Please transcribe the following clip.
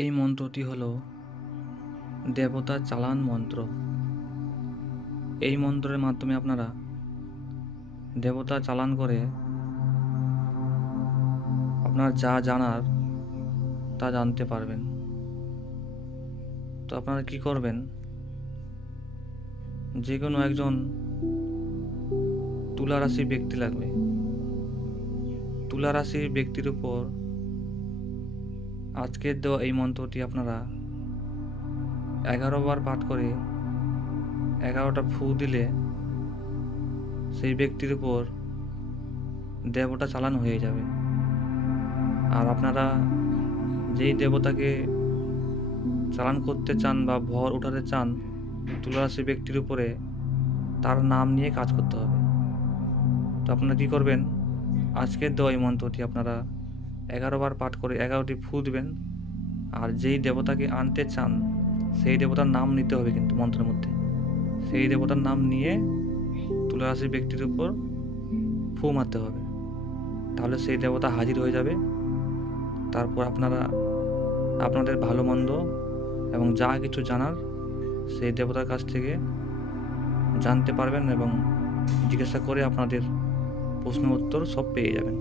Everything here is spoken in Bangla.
এই মন্ত্রটি হলো দেবতা চালান মন্ত্র। এই মন্ত্রের মাধ্যমে আপনারা দেবতা চালান করে আপনার যা জানার তা জানতে পারবেন। তো আপনারা কি করবেন, যে কোনো একজন তুলা রাশির ব্যক্তি লাগবে। তুলা রাশির ব্যক্তির উপর আজকের দেওয়া এই মন্ত্রটি আপনারা 11 বার পাঠ করে 11টা ফু দিলে সেই ব্যক্তির উপর দেবতা চালান হয়ে যাবে। আর আপনারা যেই দেবতাকে চালান করতে চান বা ভর উঠাতে চান তুলা রাশির ব্যক্তির উপরে, তার নাম নিয়ে কাজ করতে হবে। তো আপনারা কি করবেন, আজকের দেওয়া এই মন্ত্রটি আপনারা 11 বার পাঠ করে 11টি ফু দিবেন। আর যেই দেবতাকে আনতে চান সেই দেবতার নাম নিতে হবে, কিন্তু মন্ত্রের মধ্যে সেই দেবতার নাম নিয়ে তুলা রাশির ব্যক্তির উপর ফু মারতে হবে। তাহলে সেই দেবতা হাজির হয়ে যাবে। তারপর আপনারা আপনাদের ভালো মন্দ এবং যা কিছু জানার সেই দেবতার কাছ থেকে জানতে পারবেন এবং জিজ্ঞাসা করে আপনাদের প্রশ্ন উত্তর সব পেয়ে যাবেন।